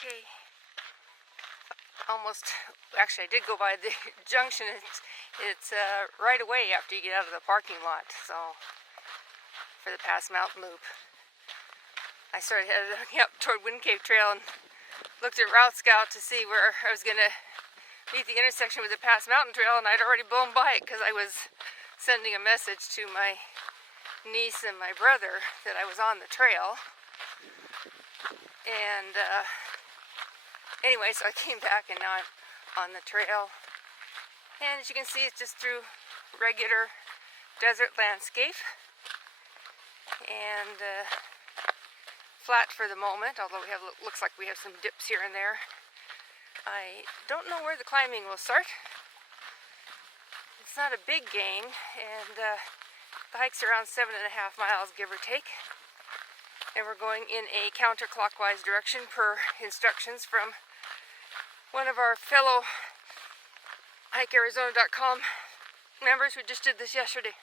Okay. Actually, I did go by the junction. It's right away after you get out of the parking lot. So, for the Pass Mountain Loop. I started heading up toward Wind Cave Trail and looked at Route Scout to see where I was going to meet the intersection with the Pass Mountain Trail, and I'd already blown by it because I was sending a message to my niece and my brother that I was on the trail. And anyway, so I came back and now I'm on the trail. And as you can see, it's just through regular desert landscape. And flat for the moment, although looks like we have some dips here and there. I don't know where the climbing will start. It's not a big gain, and the hike's around 7.5 miles, give or take. And we're going in a counterclockwise direction per instructions from one of our fellow HikeArizona.com members who just did this yesterday.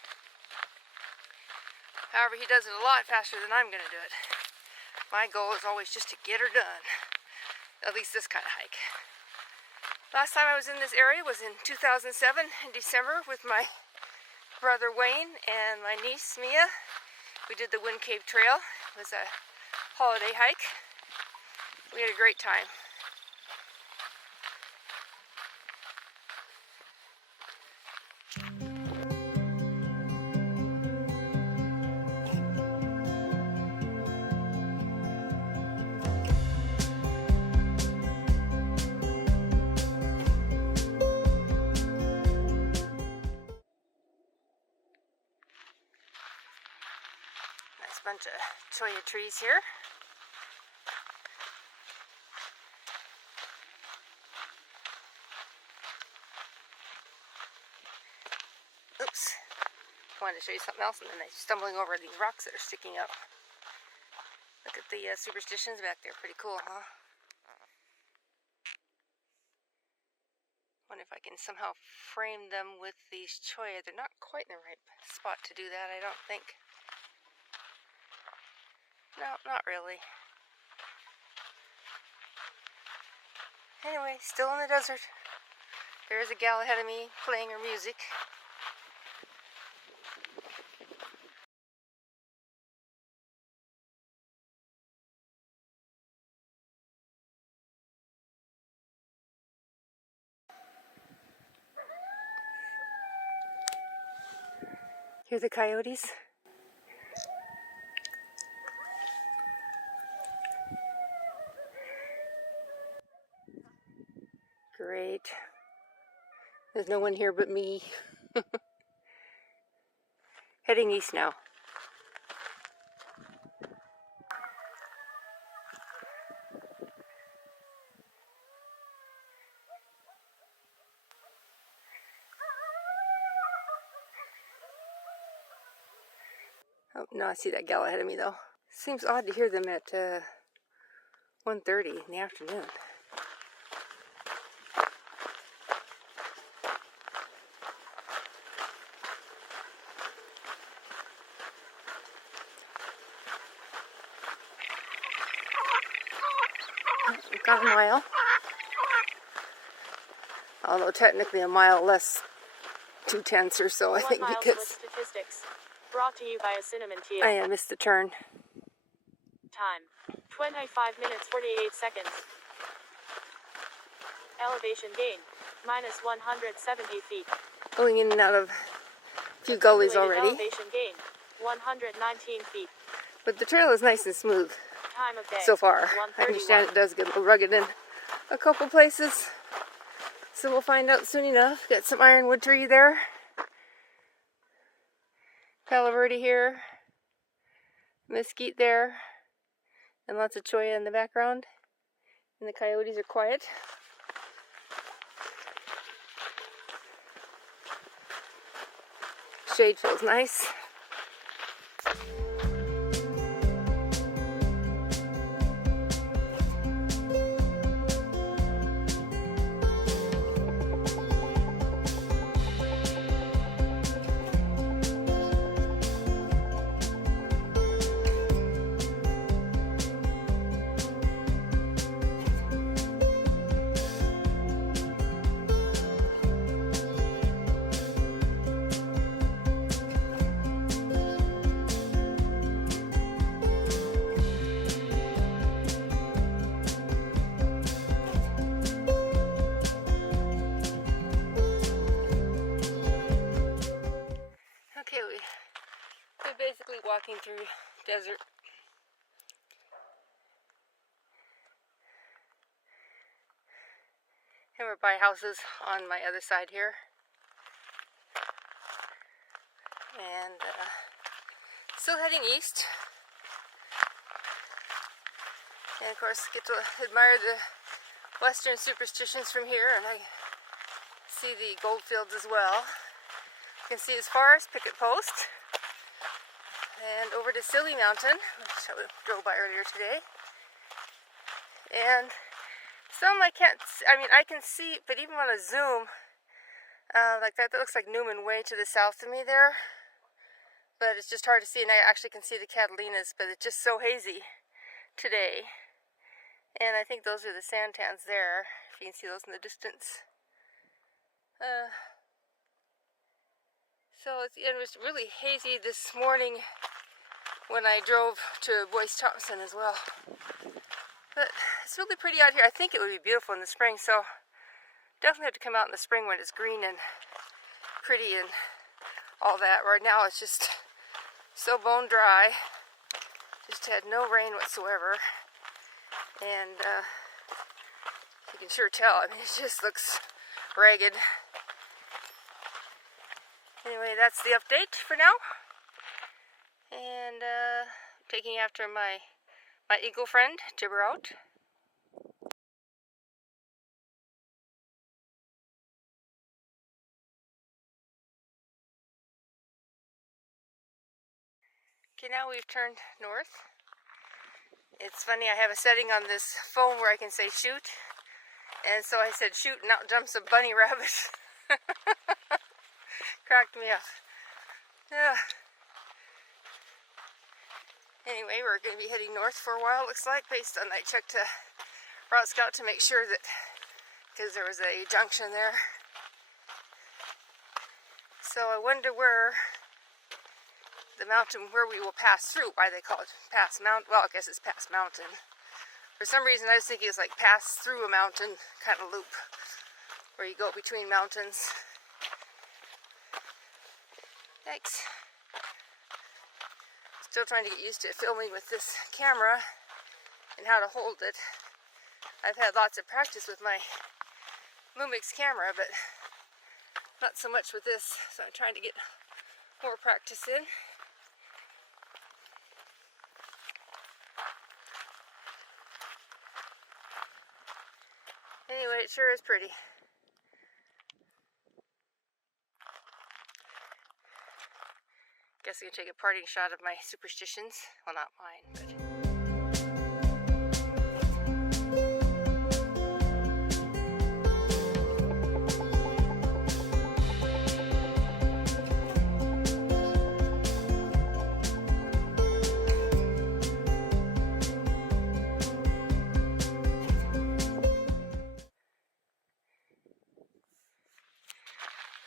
However, he does it a lot faster than I'm going to do it. My goal is always just to get her done. At least this kind of hike. Last time I was in this area was in 2007 in December with my brother Wayne and my niece Mia. We did the Wind Cave Trail. It was a holiday hike. We had a great time. Bunch of cholla trees here. Oops. I wanted to show you something else, and then I'm stumbling over these rocks that are sticking up. Look at the superstitions back there. Pretty cool, huh? Wonder if I can somehow frame them with these cholla. They're not quite in the right spot to do that, I don't think. No, not really. Anyway, still in the desert. There's a gal ahead of me playing her music. Hear the coyotes? Great. There's no one here but me. Heading east now. Oh, no, I see that gal ahead of me though. Seems odd to hear them at 1:30 in the afternoon. We've got a mile. Although technically a mile less 2/10 or so, I think, because statistics brought to you by a cinnamon tea. I missed the turn. Time 25 minutes 48 seconds. Elevation gain minus 170 feet. Going in and out of a few gullies already. Elevation gain 119 feet. But the trail is nice and smooth Time of day so far. I understand it does get a little rugged in a couple places. So we'll find out soon enough. Got some ironwood tree there. Palo Verde here. Mesquite there. And lots of cholla in the background. And the coyotes are quiet. Shade feels nice. walking through desert. And we're by houses on my other side here. And still heading east. And of course get to admire the western superstitions from here, and I see the gold fields as well. You can see as far as Picket Post. And over to Silly Mountain, which I drove by earlier today. And some I can't, I can see, but even on a zoom, like that looks like Newman Way to the south of me there. But it's just hard to see, and I actually can see the Catalinas, but it's just so hazy today. And I think those are the santans there, if you can see those in the distance. So it was really hazy this morning when I drove to Boyce Thompson as well. But it's really pretty out here. I think it would be beautiful in the spring, so definitely have to come out in the spring when it's green and pretty and all that. Right now it's just so bone dry. Just had no rain whatsoever. And you can sure tell, it just looks ragged. Anyway, that's the update for now. And taking after my eagle friend, Jibber out. Okay, now we've turned north. It's funny, I have a setting on this phone where I can say shoot. And so I said shoot, and out jumps a bunny rabbit. Cracked me up. Yeah. Anyway, we're going to be heading north for a while, looks like, based on I checked Route Scout to make sure that, because there was a junction there. So I wonder where the mountain, where we will pass through, why they call it pass mountain. Well, I guess it's pass mountain. For some reason I was thinking it was like pass through a mountain kind of loop, where you go between mountains. Yikes. Still trying to get used to filming with this camera and how to hold it. I've had lots of practice with my Lumix camera, but not so much with this, so I'm trying to get more practice in. Anyway, it sure is pretty. Guess I can take a parting shot of my superstitions. Well, not mine, but...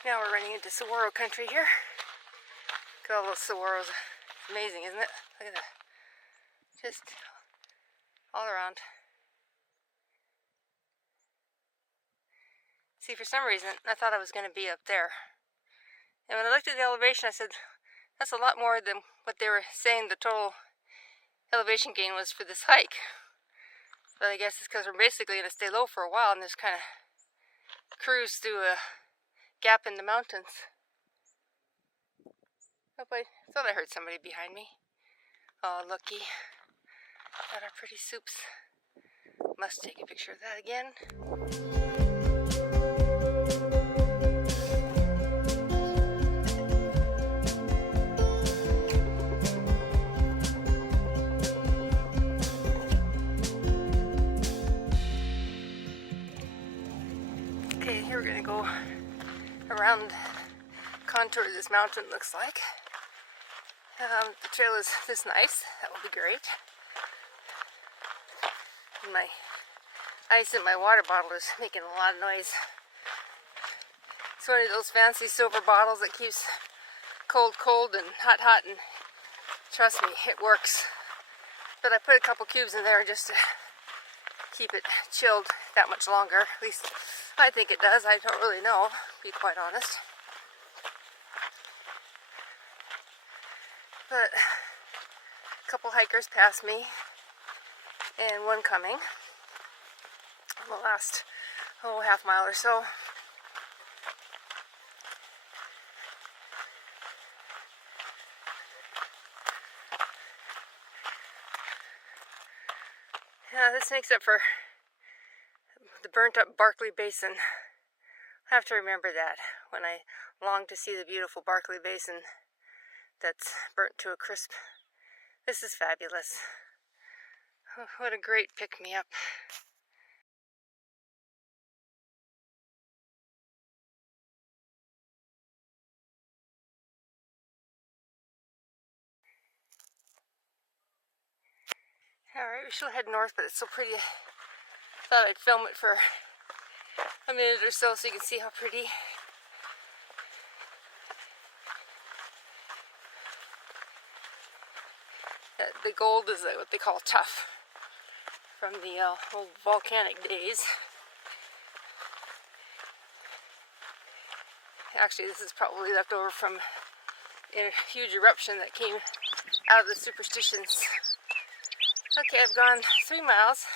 Now we're running into saguaro country here. Look at all those saguaros. It's amazing, isn't it? Look at that. Just all around. See, for some reason, I thought I was going to be up there. And when I looked at the elevation, I said, that's a lot more than what they were saying the total elevation gain was for this hike. But I guess it's because we're basically going to stay low for a while and just kind of cruise through a gap in the mountains. Oh, I thought I heard somebody behind me. Oh, looky. Got our pretty soups. Must take a picture of that again. Okay, here we're going to go around the contour of this mountain, looks like. The trail is this nice. That will be great. And my ice in my water bottle is making a lot of noise. It's one of those fancy silver bottles that keeps cold and hot, and trust me, it works. But I put a couple cubes in there just to keep it chilled that much longer. At least I think it does. I don't really know, to be quite honest. But A couple hikers passed me, and one coming. The last, half mile or so. Yeah, this makes up for the burnt up Barkley Basin. I have to remember that when I long to see the beautiful Barkley Basin that's burnt to a crisp. This is fabulous. Oh, what a great pick-me-up. Alright, we should head north, but it's so pretty. I thought I'd film it for a minute or so you can see how pretty. The gold is what they call tough from the old volcanic days. Actually, this is probably left over from a huge eruption that came out of the superstitions. Okay, I've gone 3 miles.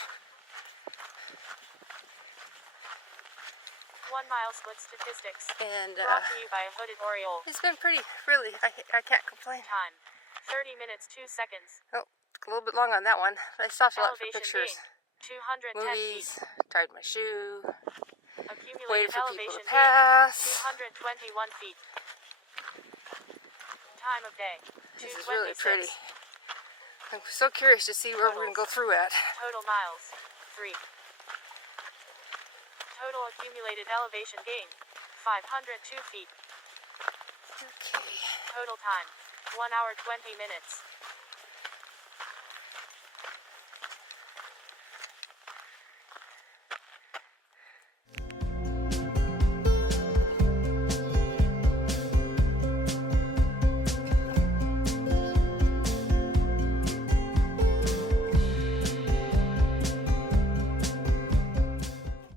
1 mile split statistics. And brought to you by a hooded Oriole. It's been pretty, really. I can't complain. Time 30 minutes 2 seconds. Oh, a little bit long on that one. I stopped a lot for Elevation pictures. gained 210 Movies, feet. tied my shoe, Accumulated waited for people elevation to pass. gained 221 feet. Time of day. This is really 2:26. pretty. I'm so curious to see where we're going to go through at. Total miles 3. Total accumulated elevation gain 502 feet. Okay. Total time 1 hour 20 minutes.